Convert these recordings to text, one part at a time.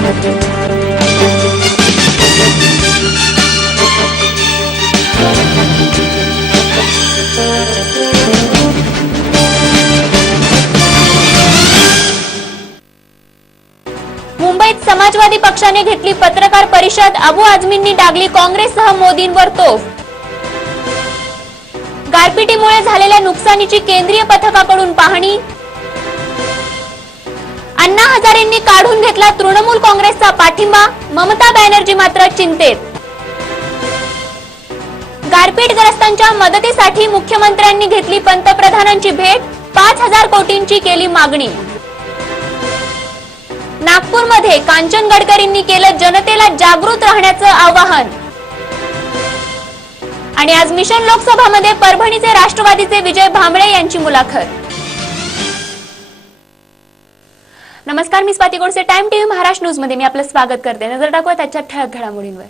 मुंबईत समाजवादी पक्षाने घेतली पत्रकार परिषद, अबू आझमींनी डागली काँग्रेससह मोदींवर तोफ। गारपिटीमुळे झालेल्या नुकसानीची केंद्रीय पथकाकडून पाहणी। अण्णा हजारेंनी काढून घेतला तृणमूल काँग्रेसचा पाठिंबा, ममता बॅनर्जी मात्र चिंतेत। गारपीटग्रस्तांच्या मदतीसाठी मुख्यमंत्र्यांनी घेतली पंतप्रधानांची भेट, 5,000 कोटींची केली मागणी। नागपूरमध्ये कांचन गडकरींनी केलं जनतेला जागृत राहण्याचं आवाहन। आणि आज मिशन लोकसभामध्ये परभणीचे राष्ट्रवादीचे विजय भांबळे यांची मुलाखत। नमस्कार, मी Swati Godse, time TV Maharashtra news मध्ये मी आपलं स्वागत करते। नजर टाकूया त्याच्या ठळक घडामोडींवर।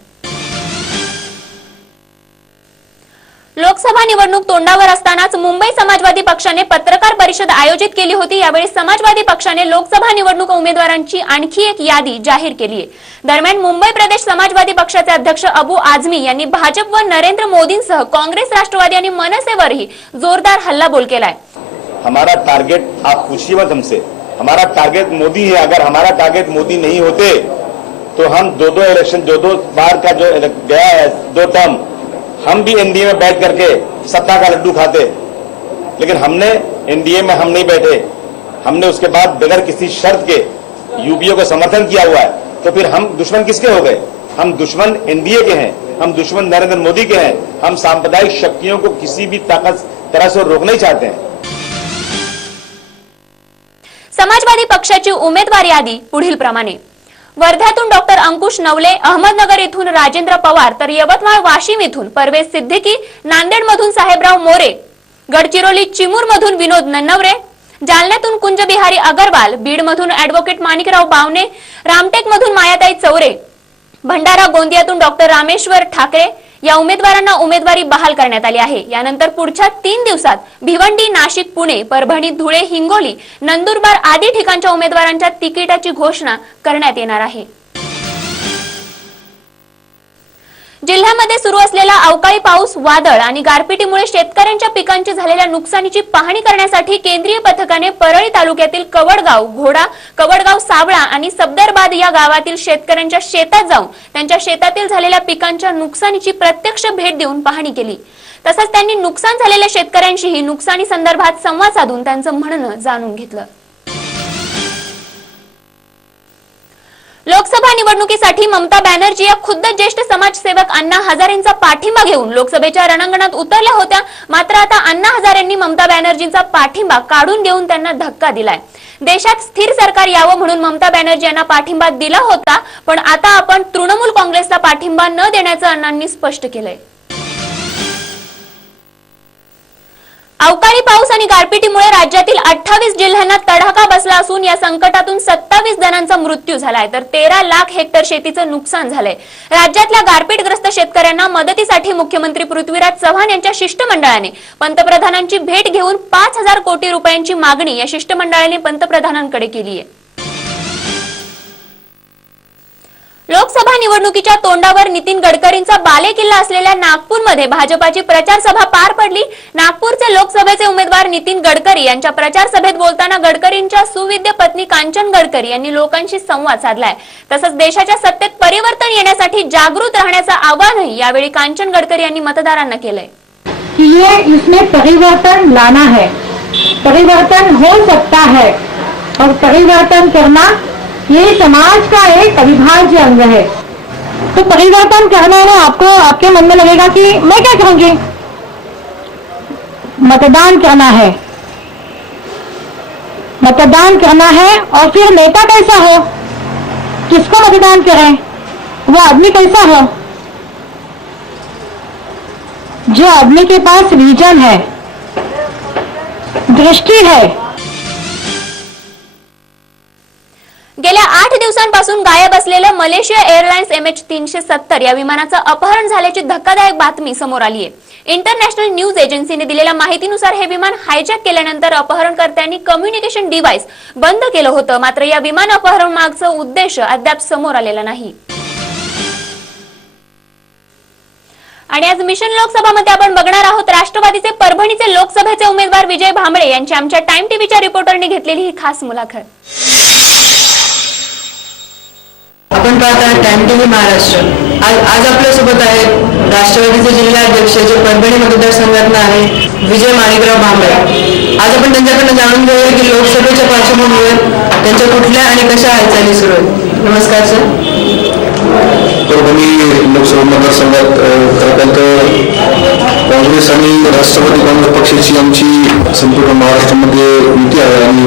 लोकसभा निवडणूक तोंडावर असतानाच मुंबई समाजवादी पक्षाने पत्रकार परिषद आयोजित केली होती। यावेळी समाजवादी पक्षाने लोकसभा निवडणूक उमेदवारांची आणखी एक यादी जाहीर केली आहे। दरम्यान मुंबई प्रदेश समाजवादी पक्षाचे अध्यक्ष अबू आझमी यांनी भाजप व नरेंद्र मोदींसह काँग्रेस, राष्ट्रवादी आणि मनसेवरही जोरदार हल्लाबोल केलाय। हमारा टारगेट आप पूछिए मत हमसे, हमारा टारगेट मोदी है। अगर हमारा टारगेट मोदी नहीं होते तो हम दो इलेक्शन, दो बार का जो गया है 2 टर्म, हम भी एनडीए में बैठ करके सत्ता का लड्डू खाते। लेकिन हमने एनडीए में हम नहीं बैठे, हमने उसके बाद बगैर किसी शर्त के यूपीए को समर्थन किया हुआ है। तो फिर हम दुश्मन किसके हो गए? हम दुश्मन एनडीए के हैं, हम दुश्मन नरेंद्र मोदी के हैं। हम सांप्रदायिक शक्तियों को किसी भी तरह से रोकना ही चाहते हैं। समाजवादी पक्षाची उमेदवार यादी पुढील प्रमाणे: वर्ध्यातून डॉक्टर अंकुश नवले, अहमदनगर येथून राजेंद्र पवार, तर यवतमाळ वाशिम येथून परवेज सिद्दीकी, नांदेडमधून साहेबराव मोरे, गडचिरोली चिमूर मधून विनोद नन्नवरे, जालन्यातून कुंजबिहारी अगरवाल, बीडमधून ॲडव्होकेट माणिकराव बावणे, रामटेकमधून मायाताई चौरे, भंडारा गोंदियातून डॉक्टर रामेश्वर ठाकरे या उमेदवारांना उमेदवारी बहाल करण्यात आली आहे। यानंतर पुढच्या 3 दिवसात भिवंडी, नाशिक, पुणे, परभणी, धुळे, हिंगोली, नंदुरबार आदी ठिकाणच्या उमेदवारांच्या तिकिटाची घोषणा करण्यात येणार आहे। जिल्ह्यामध्ये सुरू असलेला अवकाळी पाऊस, वादळ आणि गारपिटीमुळे शेतकऱ्यांच्या पिकांची झालेल्या नुकसानीची पाहणी करण्यासाठी केंद्रीय पथकाने परळी तालुक्यातील कवडगाव, घोडा, कवडगाव, सावळा आणि सफदरबाद या गावातील शेतकऱ्यांच्या शेतात जाऊन त्यांच्या शेतातील झालेल्या पिकांच्या नुकसानीची प्रत्यक्ष भेट देऊन पाहणी केली। तसंच त्यांनी नुकसान झालेल्या शेतकऱ्यांशीही नुकसानी संदर्भात संवाद साधून त्यांचं म्हणणं जाणून घेतलं। लोकसभा निवडणुकीसाठी ममता बॅनर्जी या खुद्द ज्येष्ठ समाजसेवक अण्णा हजारेंचा पाठिंबा घेऊन लोकसभेच्या रणांगणात उतरल्या होत्या। मात्र आता अण्णा हजारेंनी ममता बॅनर्जींचा पाठिंबा काढून घेऊन त्यांना धक्का दिलाय। देशात स्थिर सरकार यावं म्हणून ममता बॅनर्जी यांना पाठिंबा दिला होता, पण आता आपण तृणमूल काँग्रेसला पाठिंबा न देण्याचं अण्णांनी स्पष्ट केलंय। अवकाळी पाऊस आणि गारपिटीमुळे राज्यातील 28 जिल्ह्यांना तडाखा बसला असून या संकटातून 27 जणांचा मृत्यू झालाय, तर 13 लाख हेक्टर शेतीचं नुकसान झालंय। राज्यातल्या गारपीटग्रस्त शेतकऱ्यांना मदतीसाठी मुख्यमंत्री पृथ्वीराज चव्हाण यांच्या शिष्टमंडळाने पंतप्रधानांची भेट घेऊन 5,000 कोटी रुपयांची मागणी या शिष्टमंडळाने पंतप्रधानांकडे केली आहे। लोकसभा निवडणुकीच्या तोंडावर नितीन गडकरींचा बालेकिल्ला असलेल्या नागपूरमध्ये भाजपाची प्रचार सभा पार पडली। नागपूरचे लोकसभेचे उमेदवार नितीन गडकरी यांच्या प्रचार सभेत बोलताना गडकरींच्या सुविद्य पत्नी कांचन गडकरी यांनी लोकांशी संवाद साधलाय। तसंच देशाच्या सत्तेत परिवर्तन येण्यासाठी जागृत राहण्याचं आवाहनही यावेळी कांचन गडकरी यांनी मतदारांना केलंय। ये इसमें परिवर्तन लाना है, परिवर्तन हो सकता है और परिवर्तन करना ये समाज का एक अविभाज्य अंग है। तो परिवर्तन करने में आपको आपके मन में लगेगा कि मैं क्या करूंगी, मतदान करना है, मतदान करना है। और फिर नेता कैसा हो, किसको मतदान करें, वो आदमी कैसा हो, जो आदमी के पास विजन है, दृष्टि है। गेल्या 8 दिवसांपासून गायब असलेलं मलेशिया एअरलाइन्स MH370 या विमानाचं अपहरण झाल्याची धक्कादायक बातमी समोर आली आहे। इंटरनॅशनल न्यूज एजन्सीने दिलेल्या माहितीनुसार हे विमान हायजॅक केल्यानंतर अपहरणकर्त्यांनी कम्युनिकेशन डिव्हाइस बंद केलं होतं. मात्र या विमान अपहरण मागचा उद्देश अद्याप समोर आलेला नाही. आणि आज मिशन लोकसभामध्ये आपण बघणार आहोत राष्ट्रवादीचे परभणीचे लोकसभेचे उमेदवार विजय भांबळे यांची आमच्या टाइम टीव्हीच्या रिपोर्टरने घेतलेली ही खास मुलाखत. आपण पाहत आहात टाइम टीव्ही महाराष्ट्र. आज आपल्यासोबत आहेत राष्ट्रवादीचे जिल्हाध्यक्ष जे परभणी मतदारसंघातून आहे विजय माणिकराव भांबळे. आज आपण त्यांच्याकडनं जाणून घेऊया की लोकसभेच्या पार्श्वभूमीवर त्यांच्या कुठल्या आणि कशा हालचाली सुरू आहेत. नमस्कार सर. परभणी लोकसभा मतदारसंघात खरं तर काँग्रेस आणि राष्ट्रवादी काँग्रेस पक्षाची आमची संपूर्ण महाराष्ट्रामध्ये युती आहे आणि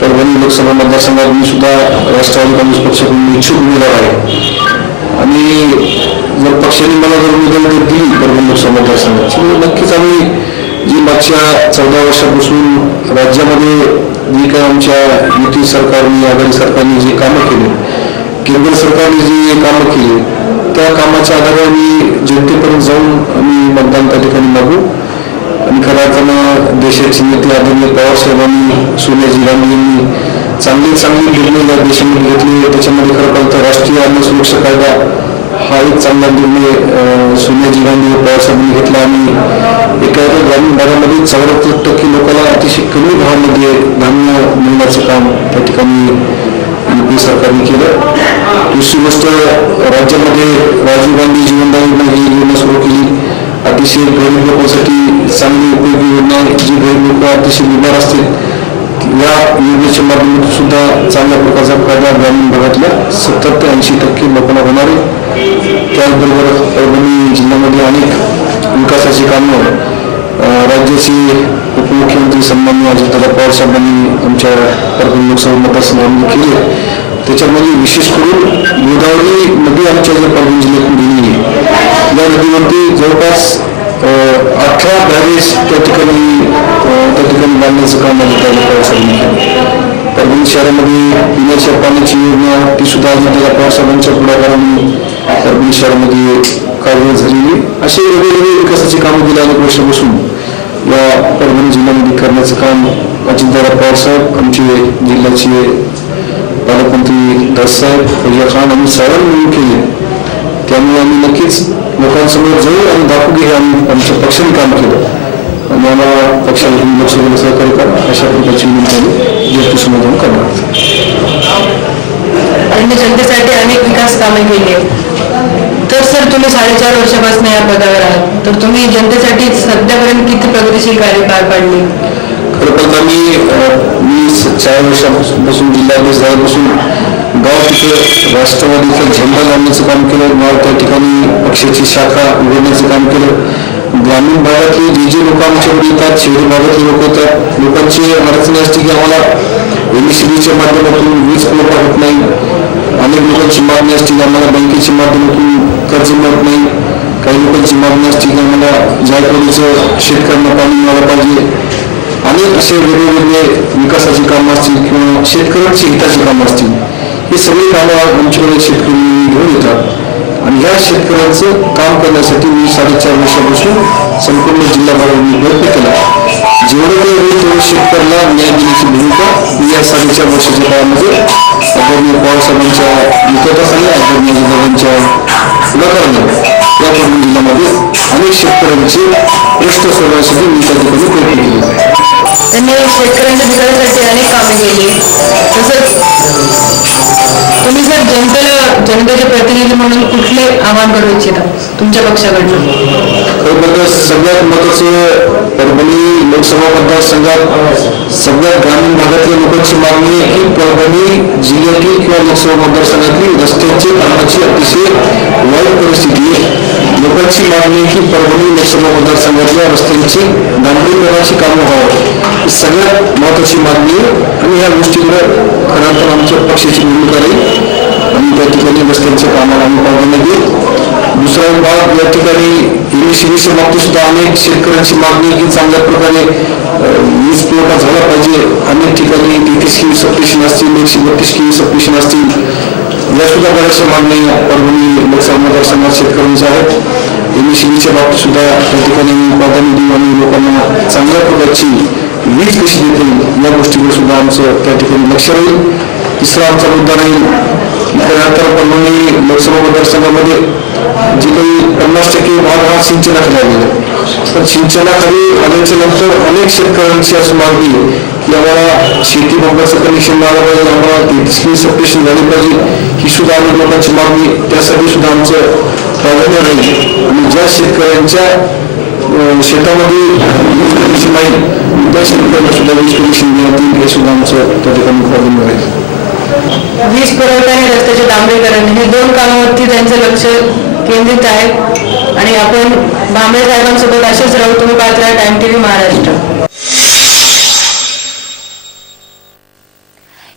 परभणी लोकसभा मतदारसंघात मी सुद्धा राष्ट्रवादी काँग्रेस पक्षाकडून इच्छुक उमेदवार आहे. आणि जर पक्षाने मला जर उमेदवारी दिली परभणी लोकसभा मतदारसंघाची नक्कीच आम्ही जी मागच्या 14 वर्षापासून राज्यामध्ये जी काही आमच्या युती सरकारने आघाडी सरकारने जे कामं केली, केंद्र सरकारने जी कामं केली त्या कामाच्या आधारे आम्ही जनतेपर्यंत जाऊन आम्ही मतदान त्या ठिकाणी मागू. आणि खऱ्या अर्थानं देशाचे नेते आदरणीय पवारसाहेबांनी सोनियाजी गांधी यांनी चांगले निर्णय या देशामध्ये घेतले. त्याच्यामध्ये खरं पाहिलं राष्ट्रीय अन्न सुरक्षा कायदा हा एक चांगला निर्णय सोनियाजी गांधी व पवारसाहेबांनी घेतला आणि एका ग्रामीण भागामध्ये 74% लोकांना अतिशय कमी भावामध्ये धान्य मिळण्याचं काम त्या ठिकाणी युपी सरकारने केलं. दुसरी गोष्ट राज्यामध्ये राजीव गांधी जीवनदायी योजना ही योजना सुरू केली. अतिशय गरीब लोकांसाठी चांगली उपयोगी योजना आहे. जी गरीब लोक अतिशय बिमार असतील या योजनेच्या माध्यमातून सुद्धा चांगल्या प्रकारचा फायदा ग्रामीण भागातल्या 70 ते 80% लोकांना होणार आहे. त्याचबरोबर परभणी जिल्ह्यामध्ये अनेक विकासाची कामं राज्याचे उपमुख्यमंत्री सन्माननीय अजितदादा पवार साहेबांनी आमच्या परभणी लोकसभा मतदारसंघामध्ये केले. त्याच्यामध्ये विशेष करून गोदावरी नदी आमच्या ज्या परभणी जिल्ह्यातून गेली आहे या नदीवरती जवळपास 18 बॅरेज त्या ठिकाणी बांधण्याचं काम अजितदादा पवार साहेबांनी केलं. परभणी शहरामध्ये पिण्याच्या पाण्याची योजना ती सुद्धा अजितदादा पवार साहेबांच्या पुढाकाराने परभणी शहरामध्ये कार्यरत झालेली. असे वेगवेगळे विकासाची कामं गेल्या अनेक वर्षापासून या परभणी जिल्ह्यामध्ये करण्याचं काम अजितदादा पवार साहेब आमचे जिल्ह्याचे पालकमंत्री दाससाहेब फैया खान आम्ही सर्वांनी मिळून केले. त्यामुळे आम्ही नक्कीच लोकांसमोर जाऊ आणि दाखवू की हे आम्ही आमच्या पक्षाने काम केलं आणि आम्हाला पक्षाला लोकसभेला सहकार्य करा अशा प्रकारची विनंती जनतेसमोर करणार. त्यांनी जनतेसाठी अनेक विकास कामे केली आहेत. तर सर तुम्ही 4.5 वर्षापासून या पदावर आहात तर तुम्ही जनतेसाठी सध्यापर्यंत किती प्रगतीशील कार्य पार पाडले. खरं तर मी 4 वर्षापासून जिल्हाध्यक्ष झाल्यापासून गाव तिथं राष्ट्रवादीचा झेंडा लावण्याचं काम केलं. गाव त्या ठिकाणी पक्षाची शाखा उघडण्याचं काम केलं. ग्रामीण भागातले जे लोक आमच्याकडे येतात शहरी भागातले लोक येतात लोकांची अडचणी असते की आम्हाला एमएससीबीच्या माध्यमातून वीज पुरवठा होत नाही. अनेक लोकांची मागणी असते की आम्हाला बँकेच्या माध्यमातून कर्ज मिळत नाही. काही लोकांची मागणी असते की आम्हाला जायकवाडीचं शेतकऱ्यांना पाणी मिळालं पाहिजे. अनेक असे वेगवेगळे विकासाची कामं असतील किंवा शेतकऱ्यांची हिताची कामं असतील ही सगळी कामं आमच्याकडे शेतकरी घेऊन येतात. आणि या शेतकऱ्यांचं काम करण्यासाठी मी 4.5 वर्षापासून संपूर्ण जिल्हाभरात मी प्रयत्न केला. जेवढं काही होईल तेवढं शेतकऱ्याला न्याय देण्याची भूमिका मी या 4.5 वर्षाच्या काळामध्ये आदरणीय पवारसाहेबांच्या नेतृत्वाखाली आदरणीय अजितदादांच्या पुढाकाराने या परभणी जिल्ह्यामध्ये अनेक शेतकऱ्यांचे प्रश्न सोडवण्यासाठी मी त्या ठिकाणी प्रयत्न केले. त्यांनी शेतकऱ्यांच्या विकासासाठी अनेक कामे केली. तसंच तुम्ही सर जनतेचे प्रतिनिधी म्हणून कुठले आवाहन करू इच्छिता तुमच्या पक्षाकडून. खरं तर सगळ्यात महत्वाचं परभणी लोकसभा मतदारसंघात सगळ्या ग्रामीण भागातल्या लोकांची मागणी आहे की परभणी जिल्ह्यातील किंवा लोकसभा मतदारसंघातली रस्त्याची कामाची अतिशय वाईट परिस्थिती आहे. लोकांची मागणी आहे की परभणी लोकसभा मतदारसंघातल्या रस्त्यांची डांबरीकरणाची कामं व्हावं ही सगळ्यात महत्वाची मागणी आहे. आणि या गोष्टीकडे खरं तर आमच्या पक्षाची भूमिका राहील आणि त्या ठिकाणी रस्त्यांच्या कामाला आम्ही प्राधान्य देऊ. दुसरा भाग या ठिकाणी एमएससीबीच्या बाबतीत सुद्धा अनेक शेतकऱ्यांची मागणी की चांगल्या प्रकारे वीज पुरवठा झाला पाहिजे. अनेक ठिकाणी 33 केव्ही सबस्टेशन असतील 132 केव्ही सबस्टेशन असतील या सुद्धा बऱ्याचशा मागणी परभणी लोकसभा मतदारसंघात शेतकऱ्यांच्या आहेत. MSCBच्या बाबतीत सुद्धा त्या ठिकाणी प्राधान्य देऊ आणि लोकांना चांगल्या प्रकारची वीज कशी देते या गोष्टीवर सुद्धा आमचं त्या ठिकाणी लक्ष राहील. तिसरा आमचा मुद्दा राहील त्यानंतर परभणी लोकसभा मतदारसंघामध्ये जे काही 50% भाग हा सिंचनाखाली आलेला आहे. पण सिंचनाखाली आल्याच्या नंतर अनेक शेतकऱ्यांची असं मागणी की आम्हाला शेती पंपाचं कनेक्शन मिळालं पाहिजे, आम्हाला 33 kV सबस्टेशन झाली पाहिजे, ही सुद्धा अनेक लोकांची मागणी. त्यासाठी सुद्धा आमचं प्राधान्य राहील. आणि ज्या शेतकऱ्यांच्या शेतामध्ये वीज कनेक्शन नाही त्या शेतकऱ्यांना सुद्धा वीज कनेक्शन देण्यात येईल हे सुद्धा आमचं त्या ठिकाणी प्राधान्य राहील. वीज पुरवठा आणि रस्त्याचे डांबरीकरण हे 2 कामावरती त्यांचं लक्ष केंद्रित आहे आणि आपण भांबळे साहेबांसोबत असेच राहू. तुम्ही पाहत राहा टाइम TV महाराष्ट्र.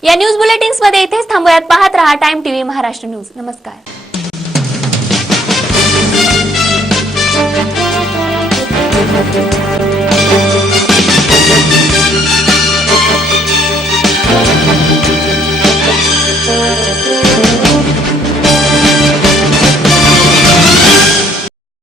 या न्यूज बुलेटिन्स मध्ये इथेच थांबूयात. पाहत रहा टाइम TV महाराष्ट्र न्यूज. नमस्कार.